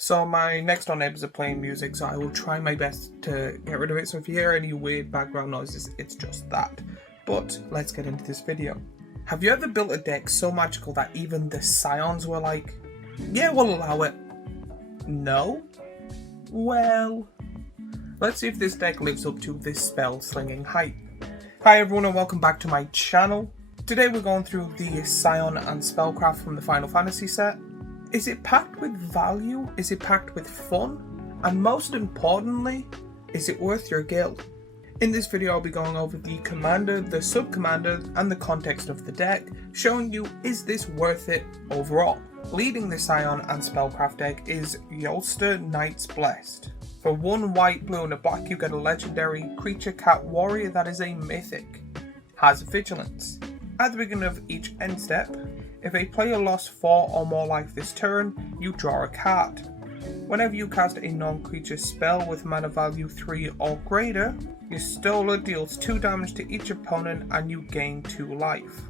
So my next door neighbours are playing music, so I will try my best to get rid of it. So if you hear any weird background noises, it's just that. But let's get into this video. Have you ever built a deck so magical that even the Scions were like, yeah, we'll allow it? No? Well, let's see if this deck lives up to this spell slinging hype. Hi everyone and welcome back to my channel. Today we're going through the Scion and Spellcraft from the Final Fantasy set. Is it packed with value? Is it packed with fun? And most importantly, is it worth your guild? In this video I'll be going over the commander, the sub-commander and the context of the deck, showing you is this worth it overall. Leading the Scion and Spellcraft deck is Yolster Knights Blessed. For 1 white, blue and a black you get a legendary creature cat warrior that is a mythic. Has vigilance. At the beginning of each end step, if a player lost 4 or more life this turn, you draw a card. Whenever you cast a non-creature spell with mana value 3 or greater, your Stoller deals 2 damage to each opponent and you gain 2 life,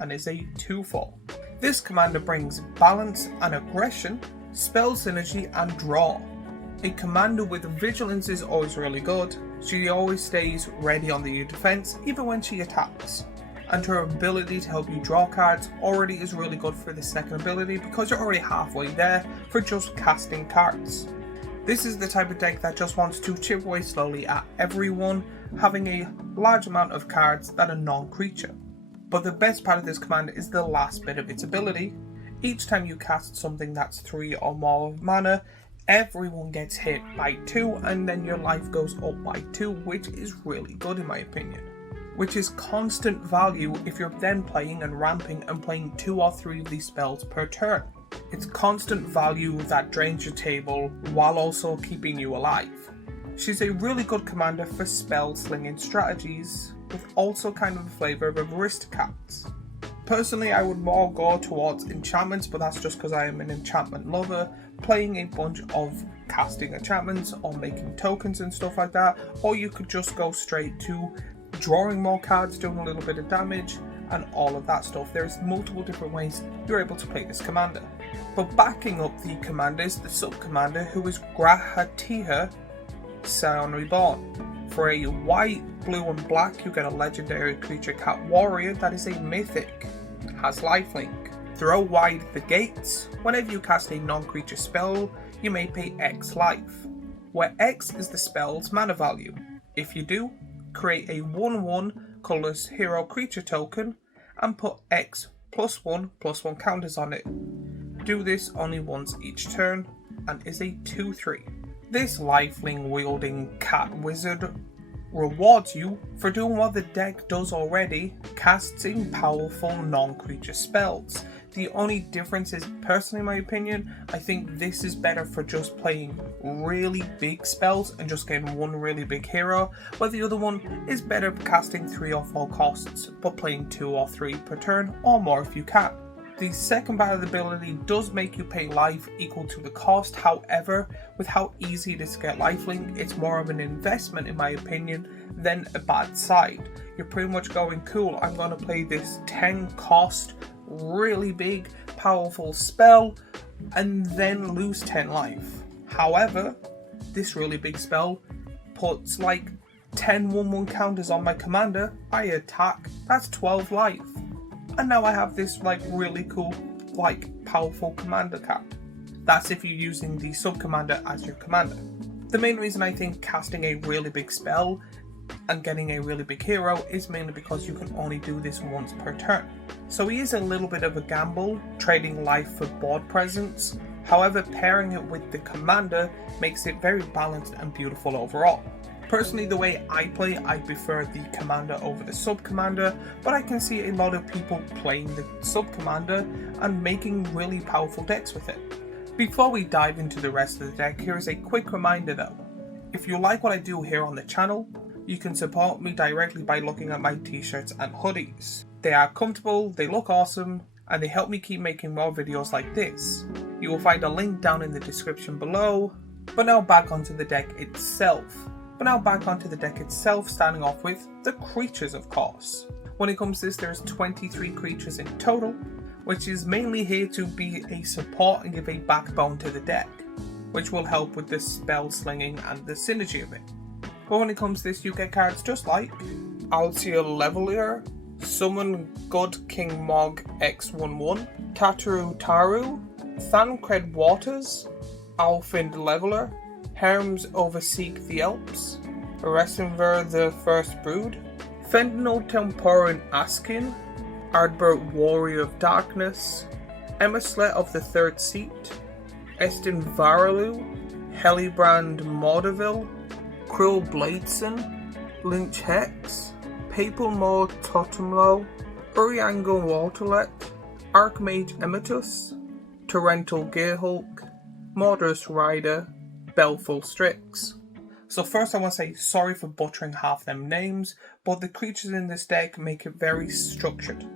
and is a 2/4. This commander brings balance and aggression, spell synergy and draw. A commander with vigilance is always really good. She always stays ready on the defense even when she attacks. And her ability to help you draw cards already is really good for the second ability because you're already halfway there for just casting cards. This is the type of deck that just wants to chip away slowly at everyone, having a large amount of cards that are non-creature. But the best part of this commander is the last bit of its ability. Each time you cast something that's 3 or more mana, everyone gets hit by 2 and then your life goes up by 2, which is really good in my opinion. Which is constant value if you're then playing and ramping and playing 2 or 3 of these spells per turn. It's constant value that drains your table while also keeping you alive. She's a really good commander for spell slinging strategies, with also kind of a flavour of aristocrats. Personally, I would more go towards enchantments, but that's just because I am an enchantment lover, playing a bunch of casting enchantments or making tokens and stuff like that, or you could just go straight to drawing more cards, doing a little bit of damage and all of that stuff. There's multiple different ways you're able to play this commander. But backing up the commander is the sub-commander, who is Grahatiha Scion Reborn. For a white, blue and black you get a legendary creature cat warrior that is a mythic. Has lifelink. Throw wide the gates. Whenever you cast a non-creature spell, you may pay X life, where X is the spell's mana value. If you do, create a 1/1 colourless hero creature token and put X +1/+1 counters on it. Do this only once each turn and is a 2/3. This lifelink wielding cat wizard rewards you for doing what the deck does already, casting powerful non-creature spells. The only difference is, personally in my opinion, I think this is better for just playing really big spells and just getting 1 really big hero, but the other one is better casting 3 or 4 costs, but playing 2 or 3 per turn or more if you can. The second part of the ability does make you pay life equal to the cost, however, with how easy it is to get lifelink, it's more of an investment in my opinion than a bad side. You're pretty much going, cool, I'm going to play this 10 cost, really big, powerful spell and then lose 10 life. However, this really big spell puts like 10 1/1 counters on my commander, I attack, that's 12 life. And now I have this like really cool, like powerful commander cat. That's if you're using the sub-commander as your commander. The main reason I think casting a really big spell and getting a really big hero is mainly because you can only do this once per turn. So he is a little bit of a gamble, trading life for board presence. However, pairing it with the commander makes it very balanced and beautiful overall. Personally, the way I play, I prefer the commander over the sub-commander, but I can see a lot of people playing the sub-commander and making really powerful decks with it. Before we dive into the rest of the deck, here is a quick reminder though. If you like what I do here on the channel, you can support me directly by looking at my t-shirts and hoodies. They are comfortable, they look awesome, and they help me keep making more videos like this. You will find a link down in the description below. But now back onto the deck itself. Starting off with the creatures, of course. When it comes to this, there's 23 creatures in total, which is mainly here to be a support and give a backbone to the deck, which will help with the spell slinging and the synergy of it. But when it comes to this, you get cards just like Altia Leveler, Summon God King Mog X11, Tataru Taru, Thancred Waters, Alfind Leveler, Herms Overseek the Alps, Resinver the First Brood, Fendinal Temporin Askin, Ardbert Warrior of Darkness, Emerslet of the Third Seat, Estin Varalu, Helibrand Mordeville, Krill Bladeson, Lynch Hex, Papal Maw Totemlo, Uriango Walterlet, Archmage Emmetus, Torrental Gearhulk, Mordorous Rider, Belful Strix. So first I want to say sorry for butchering half them names, but the creatures in this deck make it very structured.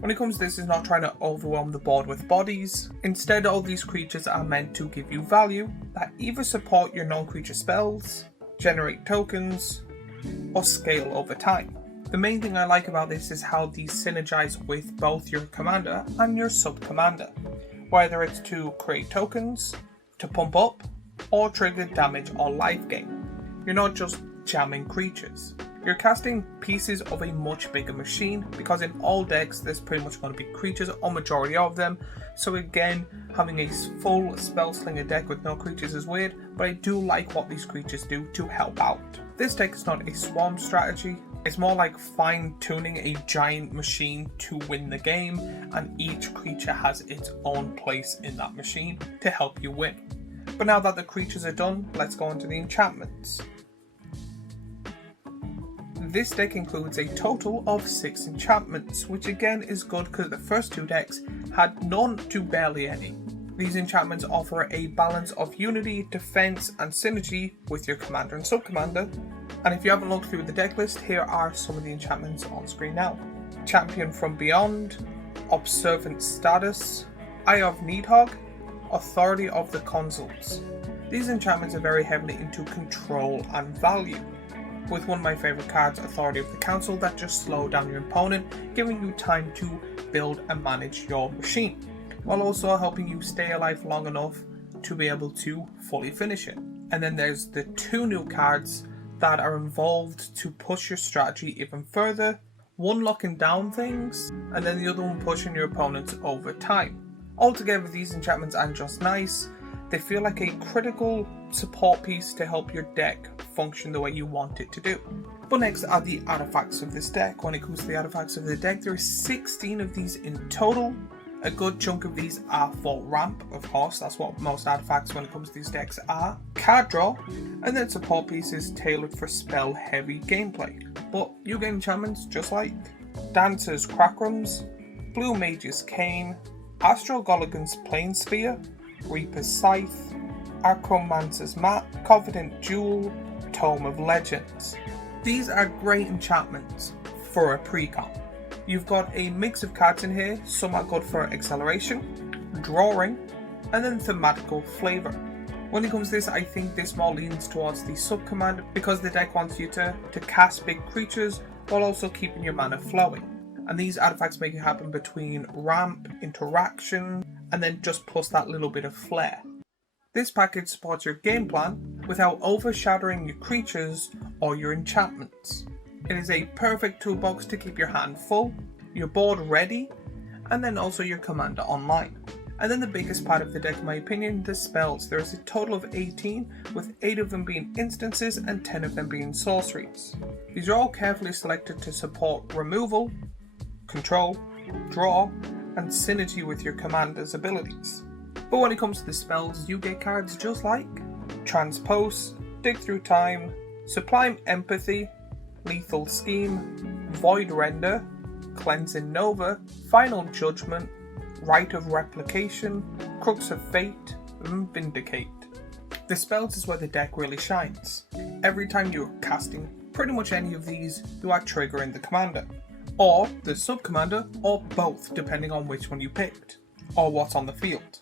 When it comes to this, it's not trying to overwhelm the board with bodies. Instead, all these creatures are meant to give you value that either support your non-creature spells, generate tokens, or scale over time. The main thing I like about this is how these synergize with both your commander and your sub-commander, whether it's to create tokens, to pump up, or trigger damage or life gain. You're not just jamming creatures. You're casting pieces of a much bigger machine, because in all decks there's pretty much going to be creatures, or majority of them. So again, having a full spell slinger deck with no creatures is weird, but I do like what these creatures do to help out. This deck is not a swarm strategy, it's more like fine-tuning a giant machine to win the game, and each creature has its own place in that machine to help you win. But now that the creatures are done, let's go into the enchantments. This deck includes a total of 6 enchantments, which again is good because the first 2 decks had none to barely any. These enchantments offer a balance of unity, defense, and synergy with your commander and sub-commander. And if you haven't looked through the deck list, here are some of the enchantments on screen now. Champion from Beyond, Observant Status, Eye of Needhog, Authority of the Consuls. These enchantments are very heavily into control and value, with one of my favourite cards, Authority of the Council, that just slow down your opponent, giving you time to build and manage your machine, while also helping you stay alive long enough to be able to fully finish it. And then there's the 2 new cards that are involved to push your strategy even further, one locking down things, and then the other one pushing your opponents over time. Altogether, these enchantments aren't just nice, they feel like a critical support piece to help your deck function the way you want it to do. But next are the artifacts of this deck. When it comes to the artifacts of the deck, there are 16 of these in total. A good chunk of these are for ramp, of course, that's what most artifacts when it comes to these decks are. Card draw, and then support pieces tailored for spell heavy gameplay. But you get enchantments just like Dancer's Crackums, Blue Mage's Cane, Astral Goligan's Planespear, Reaper's Scythe, Archomancer's Mat, Confident Jewel, Tome of Legends. These are great enchantments for a pre-con. You've got a mix of cards in here, some are good for acceleration, drawing, and then thematical flavour. When it comes to this, I think this more leans towards the sub-commander, because the deck wants you to cast big creatures while also keeping your mana flowing. And these artifacts make it happen between ramp, interaction, and then just plus that little bit of flair. This package supports your game plan without overshadowing your creatures or your enchantments. It is a perfect toolbox to keep your hand full, your board ready, and then also your commander online. And then the biggest part of the deck, in my opinion, the spells. There is a total of 18, with 8 of them being instances and 10 of them being sorceries. These are all carefully selected to support removal, control, draw, and synergy with your commander's abilities. But when it comes to the spells, you get cards just like Transpose, Dig Through Time, Sublime Empathy, Lethal Scheme, Void Render, Cleansing Nova, Final Judgment, Rite of Replication, Crux of Fate, and Vindicate. The spells is where the deck really shines. Every time you're casting pretty much any of these, you are triggering the commander, or the sub-commander, or both, depending on which one you picked, or what's on the field.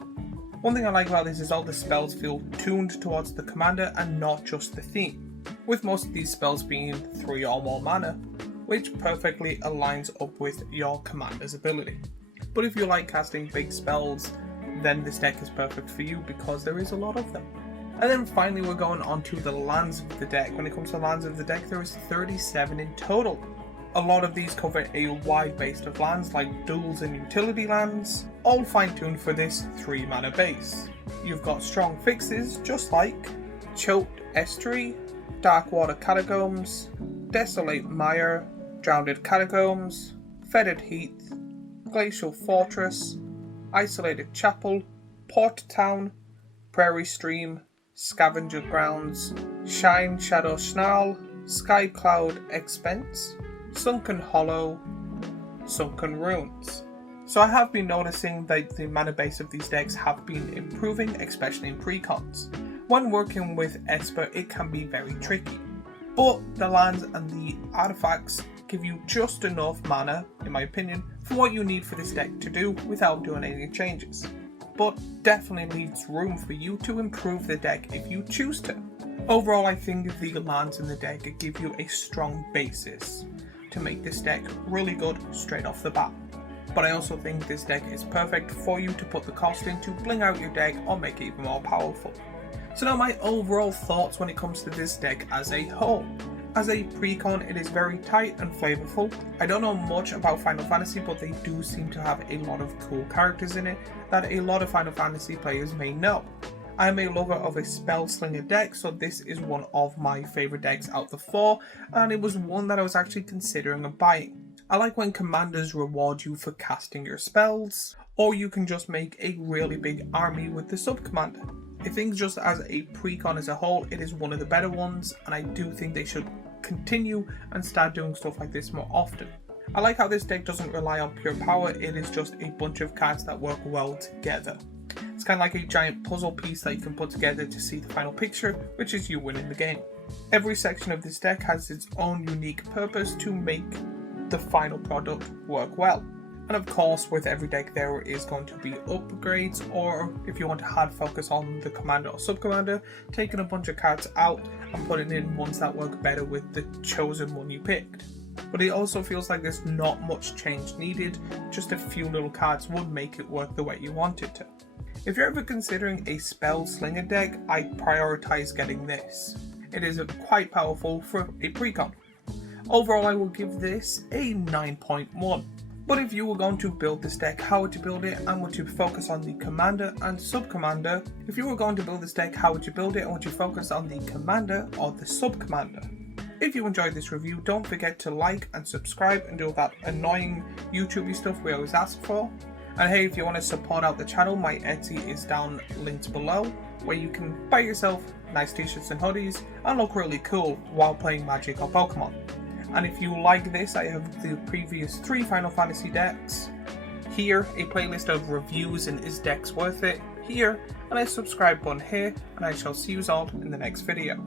One thing I like about this is all the spells feel tuned towards the commander and not just the theme, with most of these spells being 3 or more mana, which perfectly aligns up with your commander's ability. But if you like casting big spells, then this deck is perfect for you because there is a lot of them. And then finally we're going on to the lands of the deck. When it comes to lands of the deck, there is 37 in total. A lot of these cover a wide base of lands like duals and utility lands, all fine-tuned for this 3 mana base. You've got strong fixes just like Choked Estuary, Darkwater Catacombs, Desolate Mire, Drowned Catacombs, Fettered Heath, Glacial Fortress, Isolated Chapel, Port Town, Prairie Stream, Scavenger Grounds, Shine Shadow Snarl, Sky Cloud Expense, Sunken Hollow, Sunken Ruins. So I have been noticing that the mana base of these decks have been improving, especially in precons. When working with Esper, it can be very tricky, but the lands and the artifacts give you just enough mana, in my opinion, for what you need for this deck to do without doing any changes. But definitely leaves room for you to improve the deck if you choose to. Overall, I think the lands in the deck give you a strong basis to make this deck really good straight off the bat. But I also think this deck is perfect for you to put the cost in to bling out your deck or make it even more powerful. So now my overall thoughts when it comes to this deck as a whole. As a precon, it is very tight and flavorful. I don't know much about Final Fantasy, but they do seem to have a lot of cool characters in it that a lot of Final Fantasy players may know. I am a lover of a Spellslinger deck, so this is one of my favourite decks out the 4, and it was one that I was actually considering buying. I like when commanders reward you for casting your spells, or you can just make a really big army with the sub-commander. I think just as a precon as a whole, it is one of the better ones, and I do think they should continue and start doing stuff like this more often. I like how this deck doesn't rely on pure power, it is just a bunch of cards that work well together. It's kind of like a giant puzzle piece that you can put together to see the final picture, which is you winning the game. Every section of this deck has its own unique purpose to make the final product work well. And of course, with every deck there is going to be upgrades, or if you want to hard focus on the commander or sub-commander, taking a bunch of cards out and putting in ones that work better with the chosen one you picked. But it also feels like there's not much change needed, just a few little cards would make it work the way you want it to. If you're ever considering a Spellslinger deck, I prioritize getting this. It is quite powerful for a precon. Overall, I will give this a 9.1. But if you were going to build this deck, how would you build it, and would you focus on the commander and sub-commander? If you were going to build this deck, how would you build it, and would you focus on the commander or the sub-commander? If you enjoyed this review, don't forget to like and subscribe and do all that annoying YouTubey stuff we always ask for. And hey, if you want to support out the channel, my Etsy is down linked below, where you can buy yourself nice t-shirts and hoodies and look really cool while playing Magic or Pokemon. And if you like this, I have the previous 3 Final Fantasy decks. Here, a playlist of reviews and is decks worth it? Here, and a subscribe button here, and I shall see you all in the next video.